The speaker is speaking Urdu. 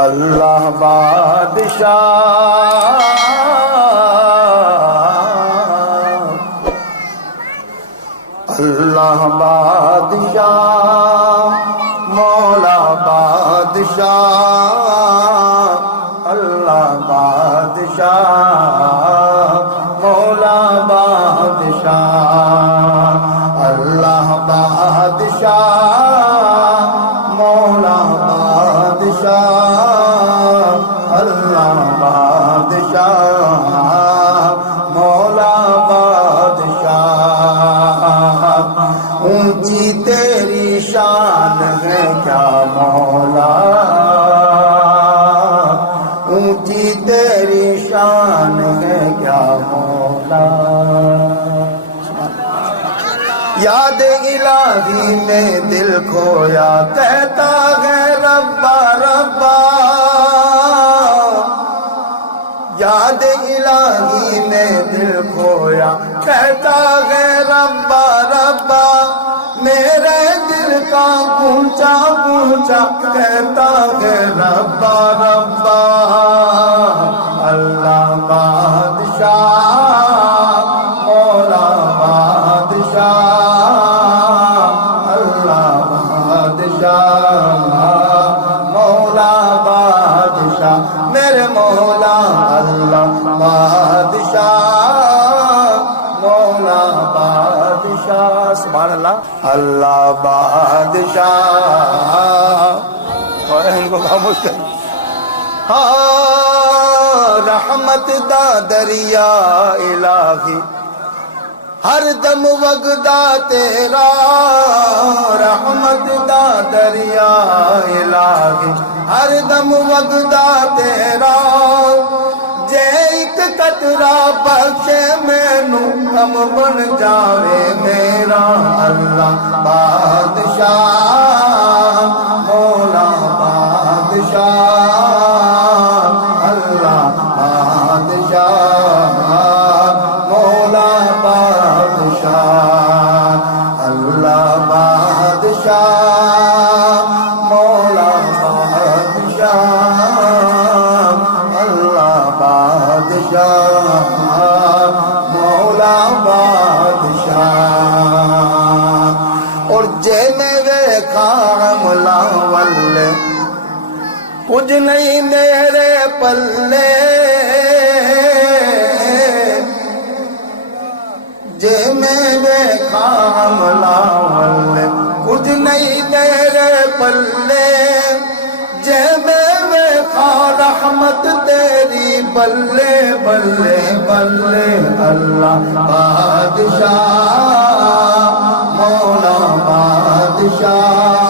اللہ بادشاہ، اللہ بادشاہ، مولا بادشاہ، اللہ بادشاہ، مولا بادشاہ، اللہ بادشاہ، مولا بادشاہ، اللہ بادشاہ، مولا بادشاہ۔ اونچی تیری شان ہے کیا مولا، اونچی تیری شان ہے کیا مولا۔ یاد الہی میں دل کھویا کہتا ہے ربا ربا، یاد الہی میں دل کھویا کہتا ہے ربا ربا، میرے دل کا گونچا گونچا کہتا ہے ربا ربا۔ اللہ بادشاہ، مولا بادشاہ، اللہ بادشاہ، مولا بادشاہ، میرے مولا اللہ بادشاہ، مولا بادشاہ، سبحان اللہ، اللہ بادشاہ۔ اور ان کو خاموش کر، رحمت دا دریا الہی ہر دم وگدا تیرا، رحمت دا دریا الہی ہر دم وگدا تیرا، جے ایک قطرہ بخشے مینو غم بن جاوے میرا۔ اللہ بادشاہ، مولا بادشاہ، اللہ بادشاہ، مولا بادشاہ، اللہ بادشاہ، مولا بادشاہ، اللہ بادشاہ، مولا بادشاہ۔ اور جے میں ویکھا عملہ والے کچھ نہیں میرے پلے، جے میں ویکھا عملہ والے کچھ نہیں میرے پلے، جے میں ویکھا رحمت تیری بلے بلے بلے۔ اللہ بادشاہ، مولا بادشاہ،